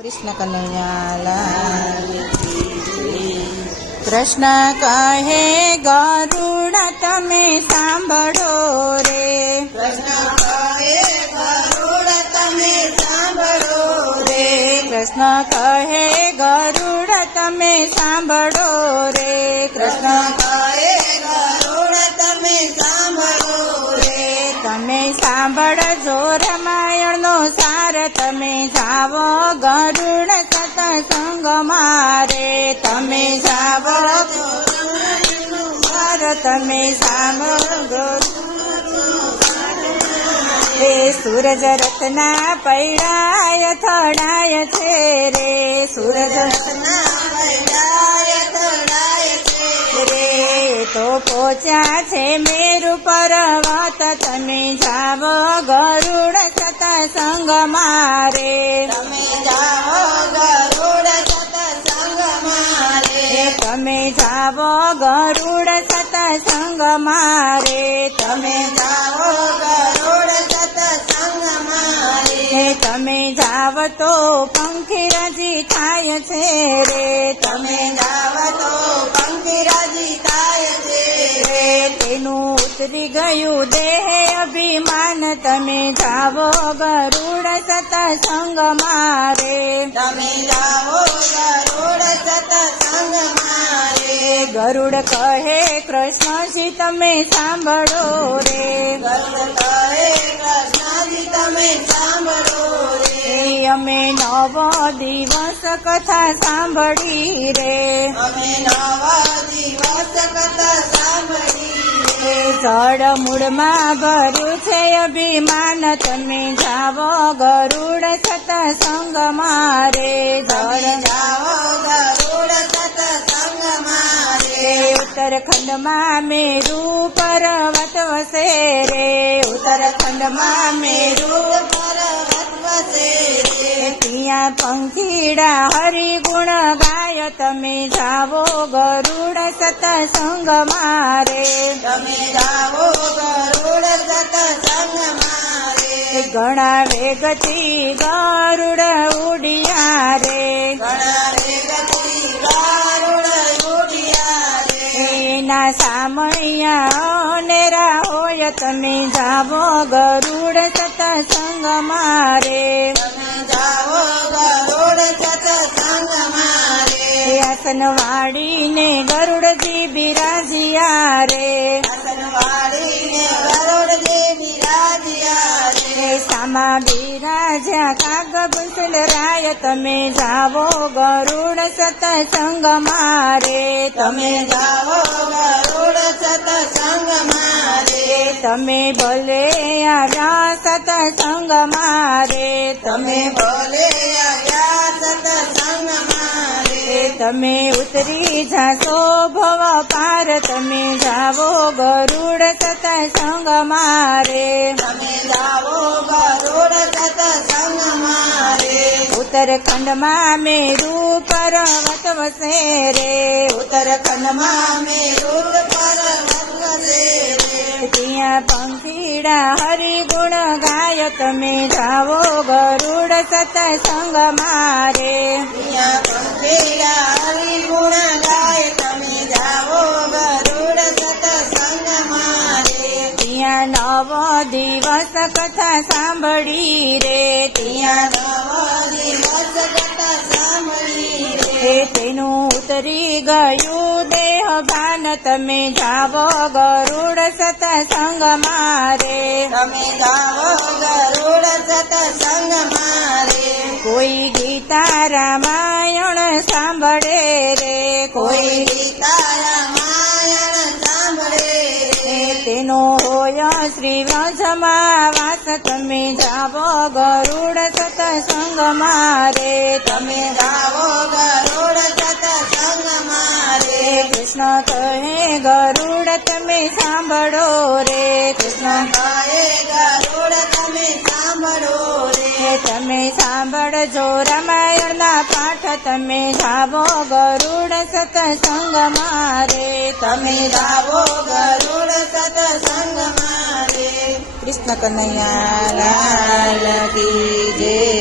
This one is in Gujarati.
કૃષ્ણ કનૈયા લાલ કી જય। કૃષ્ણ કહે ગરુડ તમે સાંભળો રે, કૃષ્ણ કહે ગરુડ તમે સાંભળો રે, કૃષ્ણ કહે ગરુડ તમે સાંભળો રે, કૃષ્ણ કહે ગરુડ તમે સાંભળો રે, તમે સાંભળજો રામાયણનો સાર, તમે જાવો ગરુડ સત્સંગ મારે, તમે જાવો સાર, તમે સાંભળો રે, સૂરજ રત્ના પૈડાય થડાય છે રે, સૂરજ રત્ના પૈડાય થડાય છે રે, તો પહોંચ્યા છે મેરુ પર્વત, તમે જાવો ગરુડ સત્સંગ મારે, તમે જાઓ ગરુડ સત્સંગ મારે, તમે જાવો ગરુડ સત્સંગ મારે, તમે જાઓ ગરુડ સત્સંગ મારે, તમે જાવ તો પંખી રાજી થાય છે રે, તમે જાઓ તો પંખી રાજી થાય છે રે, તેનું ઉતરી ગયું દેહ અભિમાન, તમે જાવો ગરુડ સત્સંગ મારે, તમે જાઓ ગરુડ સત્સંગ મારે, ગરુડ કહે કૃષ્ણજી તમે સાંભળો રે, ગરુડ કહે કૃષ્ણજી તમે સાંભળો રે, અમે નવો દિવસ કથા સાંભળી રે, અમે નવા દિવસ કથા સાંભળી રે, જળ મૂળમાં ભર્યું છે અભિમાન, તમે જાવો ગરુડ સત્સંગ મારે, તમે જળ જાઓ ગરુડ સત્સંગ મારે, ઉત્તરખંડમાં મેરુ પર્વત વસે રે, ઉત્તરખંડમાં મેરુ પર્વત વસે રે, ત્યાં પંખીડા હરિગુણ ગાય, તમે જાવો ગરુડ સત્સંગ મારે, તમે જાઓ ગરુડ સત્સંગ મારે, ઘણા વેગથી ગરુડ ઉડિયા રે, ઘણા વેગથી ગરુડ ઉડ્યા રે, એના સામૈયા નેરા હોય, તમે જાવો ગરુડ સત્સંગ મારે, તમે જાઓ ગરુડ સત્સંગ મારે, આસન વાળીને ગરુડજી બિરાજ્યા રે, આસન વાળીને ગરુડજી બિરાજ્યા રે, સામા બિરાજ્યા કાગભૂષણ રાય, તમે જાવો ગરુડ સત્સંગ મારે, તમે જાઓ ગરુડ સત્સંગ મારે, તમે ભલે આવ્યા સત્સંગ મારે, તમે બોલે આવ્યા સત્સંગ મારે, તમે ઉતરી જાશો ભવ પાર, તમે જાવો ગરુડ સત્સંગ મારે, તમે જાઓ ગરુડ સત્સંગ મારે, ઉત્તરખંડમાં મેરુ પર્વત વસે રે, ઉત્તરખંડમાં મેરુ પર્વત વસે રે, ત્યાં પંખીડા હરિગુણ ગાય, તમે જાવો ગરુડ સત્સંગ મારે, ત્યાં પંખીડા હરિગુણ ગાય, તમે જાઓ ગરુડ સત્સંગ મારે, ત્યાં નવો દિવસ કથા સાંભળી રે, ત્યાં નવો દિવસ કથા સાંભળી રે, તેનું ઉતરી ગયું દેહ ભાન, તમે જાવો ગરુડ સત્સંગ મારે, તમે જાઓ ગરુડ સત્સંગ મારે, કોઈ ગીતા રામાયણ સાંભળે રે, કોઈ ગીતા રામાયણ સાંભળે રે, તેનો હોય શ્રી વ્રજમાં વાસ, તમે જાવો ગરુડ સત્સંગ મારે, તમે જાઓ ગરુડ સત્સંગ મારે, કૃષ્ણ કહે ગરુડ તમે સાંભળો રે, કૃષ્ણ કહે ગરુડ તમે સાંભળો રે, તમે સાંભળજો રામાયણના પાઠ, તમે જાવો ગરુડ સત્સંગ મારે, તમે જાઓ ગરુડ સત્સંગ મારે। કૃષ્ણ કનૈયા લાલ કી જય।